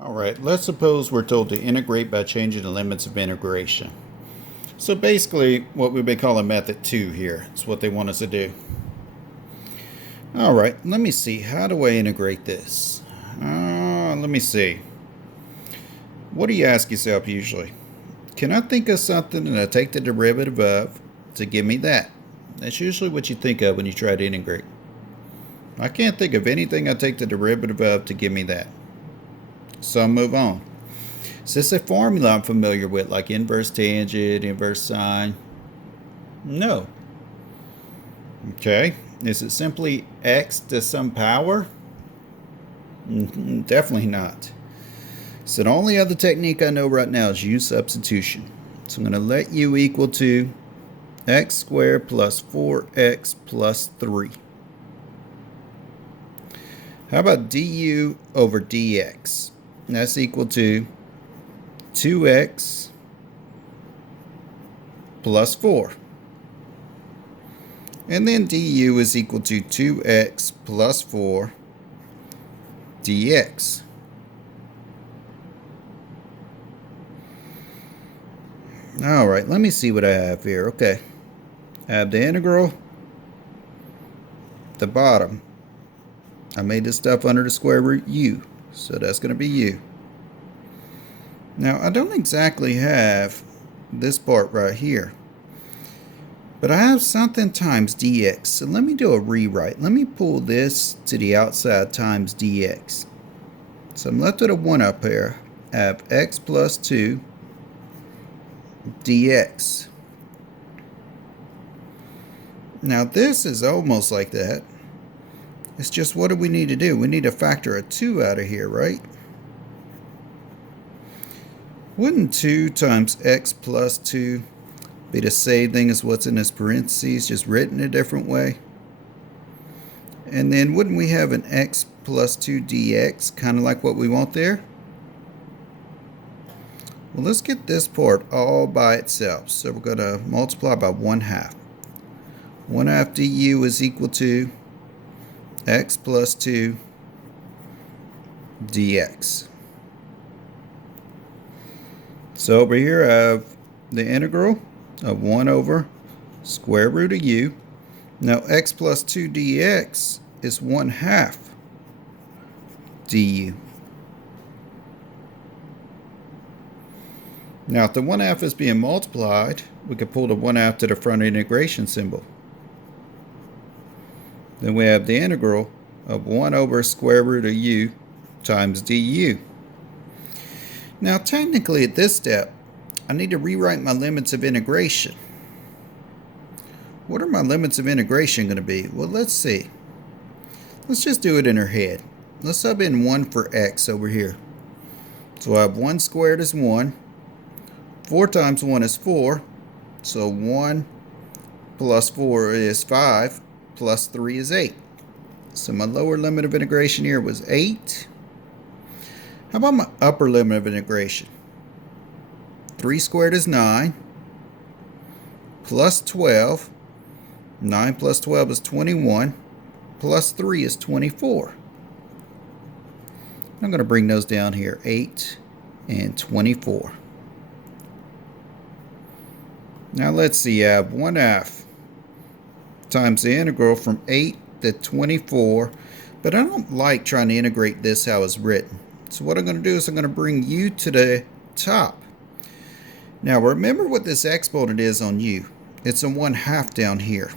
All right, let's suppose we're told to integrate by changing the limits of integration. So basically, what we've been calling method 2 here. It's what they want us to do. All right, let me see. How do I integrate this? Let me see. What do you ask yourself usually? Can I think of something and I take the derivative of to give me that? That's usually what you think of when you try to integrate. I can't think of anything I take the derivative of to give me that. So I'll move on. Is this a formula I'm familiar with, like inverse tangent, inverse sine? No. Okay. Is it simply x to some power? Definitely not. So the only other technique I know right now is u substitution. So I'm going to let u equal to x squared plus 4x plus 3. How about du over dx? That's equal to 2x plus 4. And then du is equal to 2x plus 4 dx. All right, let me see what I have here. Okay, I have the integral, the bottom. I made this stuff under the square root u, so that's going to be u. Now, I don't exactly have this part right here, but I have something times dx. So let me do a rewrite. Let me pull this to the outside times dx. So I'm left with a 1 up here. I have x plus 2 dx. Now this is almost like that. It's just, what do we need to do? We need to factor a 2 out of here, right? Wouldn't 2 times x plus 2 be the same thing as what's in this parentheses, just written a different way? And then wouldn't we have an x plus 2 dx, kind of like what we want there? Well, let's get this part all by itself. So we're going to multiply by 1/2. 1/2 du is equal to x plus 2 dx. So over here I have the integral of 1 over square root of u. Now x plus 2 dx is 1/2 du. Now if the 1/2 is being multiplied, we could pull the 1/2 to the front integration symbol. Then we have the integral of 1 over square root of u times du. Now technically at this step, I need to rewrite my limits of integration. What are my limits of integration going to be? Well, let's see. Let's just do it in our head. Let's sub in 1 for x over here. So I have 1 squared is 1. 4 times 1 is 4. So 1 plus 4 is 5. Plus 3 is 8. So my lower limit of integration here was 8. How about my upper limit of integration? 3 squared is 9. Plus 12. 9 plus 12 is 21. Plus 3 is 24. I'm going to bring those down here. 8 and 24. Now let's see. I have 1/2 times the integral from 8 to 24, but I don't like trying to integrate this how it's written. So what I'm going to do is I'm going to bring u to the top. Now remember what this exponent is on u. It's a 1/2 down here.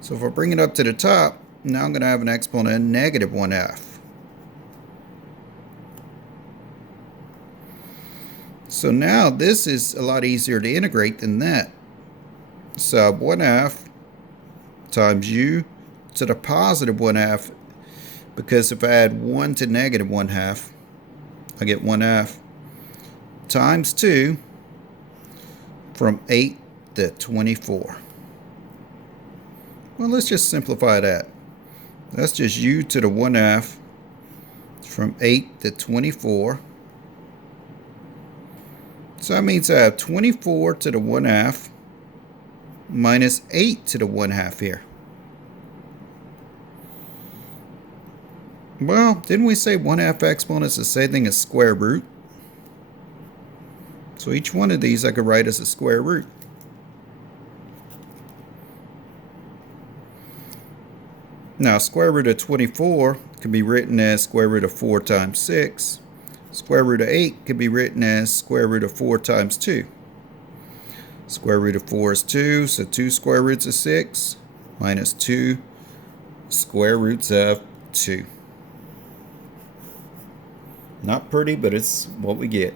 So if I bring it up to the top, now I'm going to have an exponent of negative 1/2. So now this is a lot easier to integrate than that. So 1/2 times u to the positive 1/2, because if I add 1 to negative 1/2, I get 1/2 times 2 from 8 to 24. Well, let's just simplify that. That's just u to the 1/2 from 8 to 24. So that means I have 24 to the 1/2 minus 8 to the 1/2 here. Well, didn't we say 1/2 exponent is the same thing as square root? So each one of these I could write as a square root. Now, square root of 24 can be written as square root of 4 times 6. Square root of 8 can be written as square root of 4 times 2. Square root of 4 is 2, so 2 square roots of 6 minus 2 square roots of 2. Not pretty, but it's what we get.